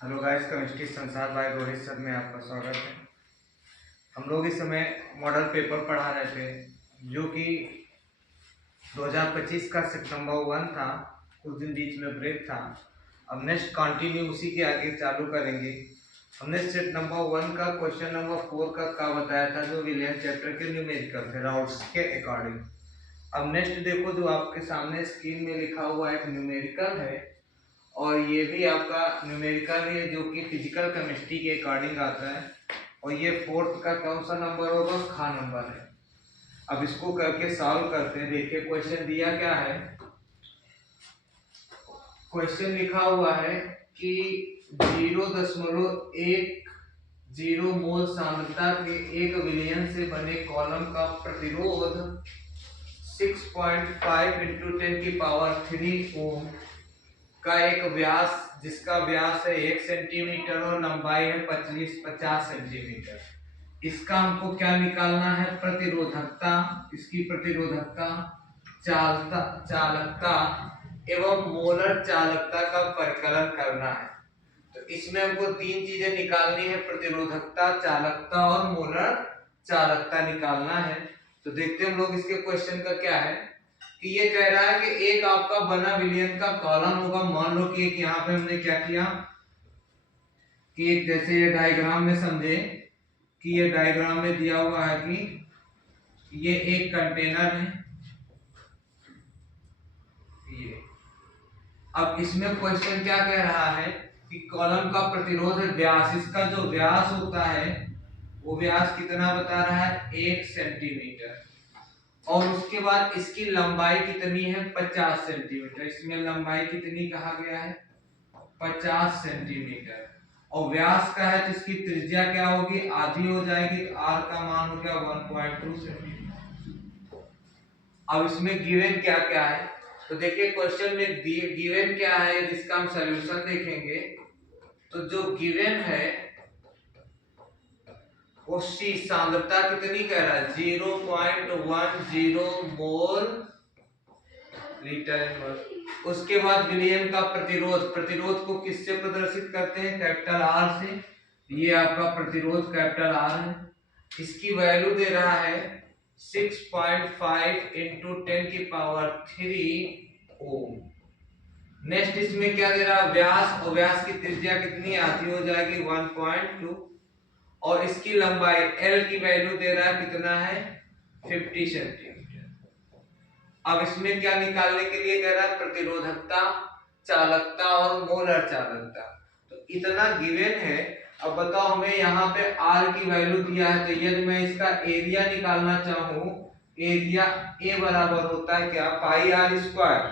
Hello guys, chemistry संसार भाई Rohit sir में आपका स्वागत है। हम लोग इस समय मॉडल पेपर पढ़ा रहे थे जो कि 2025 का सेट नंबर 1 था। कुछ दिन बीच में ब्रेक था। अब नेक्स्ट कंटिन्यू उसी के आगे चालू करेंगे। हमने सेट नंबर 1 का क्वेश्चन नंबर 4 का बताया था जो विलियम चैप्टर के न्यूमेरिकल थे राउट्स के अकॉर्डिंग। अब नेक्स्ट देखो जो आपके सामने स्क्रीन में लिखा हुआ एक न्यूमेरिकल है और ये भी आपका न्यूमेरिकल है जो कि फिजिकल केमिस्ट्री के अकॉर्डिंग आता है और ये फोर्थ का कौन सा नंबर होगा, खा नंबर है। अब इसको करके सॉल्व करते हैं। देखिए क्वेश्चन दिया क्या है। क्वेश्चन लिखा हुआ है कि 0.10 मोल सांद्रता के एक विलयन से बने कॉलम का प्रतिरोध 6.5 इंटू 10⁻³ ओम का एक व्यास, जिसका व्यास है 1 सेंटीमीटर और लंबाई है 50 सेंटीमीटर। इसका हमको क्या निकालना है, प्रतिरोधकता। इसकी प्रतिरोधकता, चालकता एवं मोलर चालकता का परिकलन करना है। तो इसमें हमको तीन चीजें निकालनी है, प्रतिरोधकता, चालकता और मोलर चालकता निकालना है। तो देखते हैं हम लोग इसके क्वेश्चन का क्या है कि ये कह रहा है कि एक आपका बना विलयन का कॉलम होगा। मान लो कि एक यहाँ पे हमने क्या किया कि एक जैसे ये डायग्राम में समझे कि ये डायग्राम में दिया हुआ है कि ये एक कंटेनर है ये। अब इसमें क्वेश्चन क्या कह रहा है कि कॉलम का प्रतिरोध है व्यास। इसका जो व्यास होता है वो व्यास कितना बता रहा है, 1 सेंटीमीटर। और उसके बाद इसकी लंबाई कितनी है, 50 सेंटीमीटर। इसमें लंबाई कितनी कहा गया है, 50 सेंटीमीटर। और व्यास का है तो इसकी त्रिज्या क्या होगी, आधी हो जाएगी। तो आर का मान हो गया 1.2 सेंटीमीटर। अब इसमें गिवन क्या क्या है, तो देखिए क्वेश्चन में गिवन क्या है जिसका हम सॉल्यूशन देखेंगे। तो जो गिवन है वो सी सांद्रता कितनी कह रहा है, 0.10 मोल लीटर इनवर्स। उसके बाद विलयन का प्रतिरोध को किससे प्रदर्शित करते हैं, कैपिटल आर से। ये आपका प्रतिरोध कैपिटल आर है। इसकी वैल्यू दे रहा है 6.5 इंटू 10⁻³ ओम। नेक्स्ट इसमें क्या दे रहा है, व्यास, और व्यास की त्रिज्या कितनी आती हो जाएगी 1.2। और इसकी लंबाई L की वैल्यू दे रहा है कितना है, 50 सेंटीमीटर। अब इसमें क्या निकालने के लिए कह रहा है, प्रतिरोधकता, चालकता और मोलर चालकता। तो इतना गिवन है। अब बताओ हमें यहाँ पे R की वैल्यू दिया है, तो यदि मैं इसका एरिया निकालना चाहूँ, एरिया A बराबर होता है क्या, पाई आर स्क्वायर।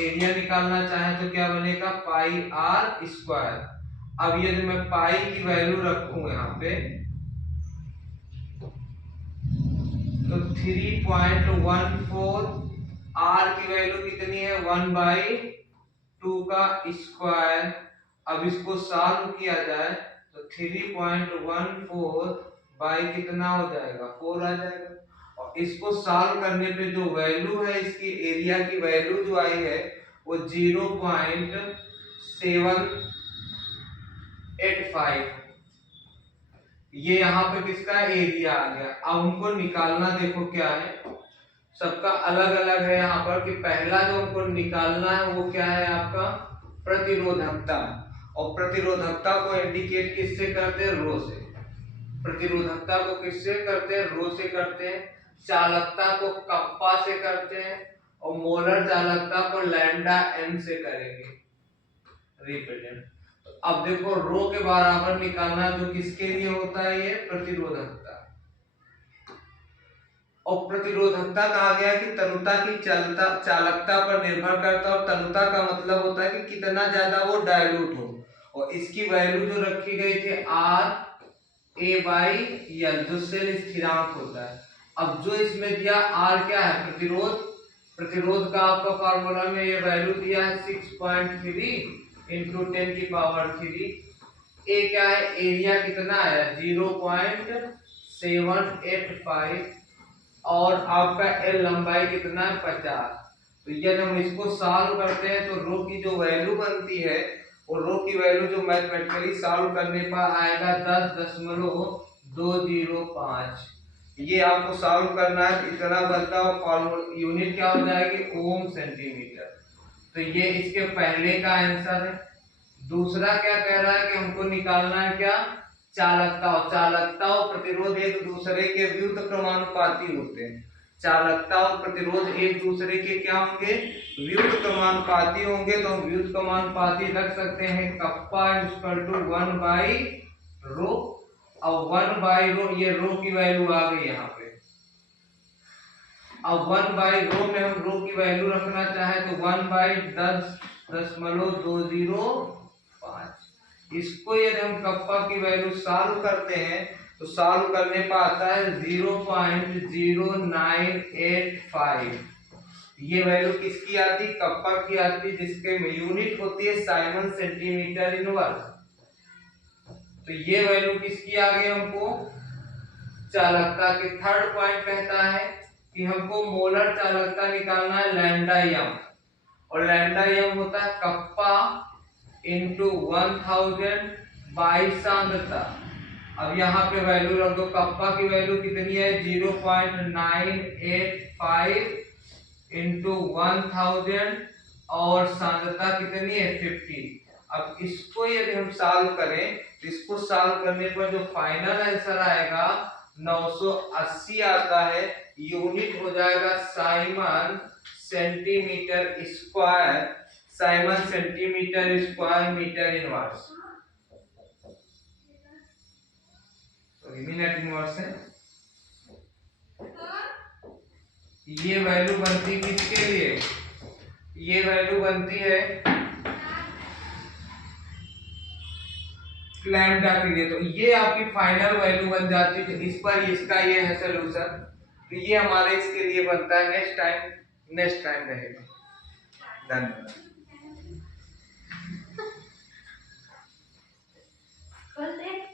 एरिया निकालना चाहे तो क्या बनेगा, पाई आर स्क्वायर। अब यदि मैं पाई की वैल्यू रखूं यहाँ पे तो 3.14, आर की वैल्यू कितनी है, 1/2 का स्क्वायर। अब इसको सॉल्व किया जाए तो 3.14 बाई कितना हो जाएगा, 4 आ जाएगा। और इसको सॉल्व करने पे जो वैल्यू है इसकी एरिया की वैल्यू जो आई है वो 0.785। ये यहाँ पे किसका एरिया आ गया। अब हमको निकालना देखो क्या है, सबका अलग अलग है यहाँ पर कि पहला जो हमको निकालना है वो क्या है आपका, प्रतिरोधकता। और प्रतिरोधकता को इंडिकेट किससे करते हैं, रो से। प्रतिरोधकता को किससे करते हैं, रो से करते हैं। चालकता को कप्पा से करते हैं और मोलर चालकता को लैम्डा एम से करेंगे, रिप्रेजेंट। तो अब देखो रो के बराबर निकालना जो किसके लिए होता है, ये प्रतिरोधकता। और प्रतिरोधकता कहा गया कि तनुता की चालकता पर निर्भर करता है। और तनुता का मतलब होता है कि कितना ज्यादा वो डायल्यूट हो। और इसकी वैल्यू जो रखी गई थी आर ए बाई एल, जो सेल स्थिरांक होता है। अब जो इसमें दिया आर क्या है, प्रतिरोध। प्रतिरोध का आपका फार्मूला में ये वैल्यू दिया है 6.3 इंटू 10⁻³। ए क्या है, एरिया कितना है 0.785 और आपका एल लंबाई कितना है 50। तो यदि हम इसको सॉल्व करते हैं तो रो की जो वैल्यू बनती है और रो की वैल्यू जो मैथमेटिकली सॉल्व करने पर आएगा 10.205। ये आपको सॉल्व करना है, इतना बनता है। फॉर्मूला यूनिट क्या हो जाएगी, ओम सेंटीमीटर। तो ये इसके पहले का आंसर है। दूसरा क्या कह रहा है कि हमको निकालना है क्या, चालकता। और चालकता और प्रतिरोध एक दूसरे के व्युत्क्रमानुपाती क्रमानुपाती होते हैं। चालकता और प्रतिरोध एक दूसरे के क्या होंगे, व्युत्क्रमानुपाती होंगे। तो हम व्युत्क्रमानुपाती रख सकते हैं, कप्पा इक्वल टू 1/रो। और 1/रो, ये रो की वैल्यू आ गई यहाँ पे। अब 1/रो में हम रो की वैल्यू रखना चाहे तो 1/10.205। इसको यदि हम कप्पा की वैल्यू सॉल्व करते हैं तो सॉल्व करने पर आता है 0.0985। ये वैल्यू किसकी आती, कप्पा की आती, जिसके यूनिट होती है साइमन सेंटीमीटर इनवर्स। तो ये वैल्यू किसकी आ गई हमको, चालकता के। थर्ड पॉइंट कहता है कि हमको मोलर चालकता निकालना है, लैम्डा एम। और लैम्डा एम होता है कप्पा इंटू 1000 बाई सांद्रता। अब यहाँ पे वैल्यू रख दो, कप्पा की वैल्यू कितनी है 0.985 इंटू 1000 और सांद्रता कितनी है 50। अब इसको यदि हम सॉल्व करें तो इसको सॉल्व करने पर जो फाइनल आंसर आएगा 980 आता है। यूनिट हो जाएगा siemens centimetre square, siemens centimetre square metre inverse, minute inverse है। ये वैल्यू बनती किसके लिए, ये वैल्यू बनती है लैम्डा के लिए। तो ये आपकी फाइनल वैल्यू बन जाती है। तो इस पर इसका ये है सलूशन। तो ये हमारे इसके लिए बनता है। नेक्स्ट टाइम रहेगा। धन्यवाद।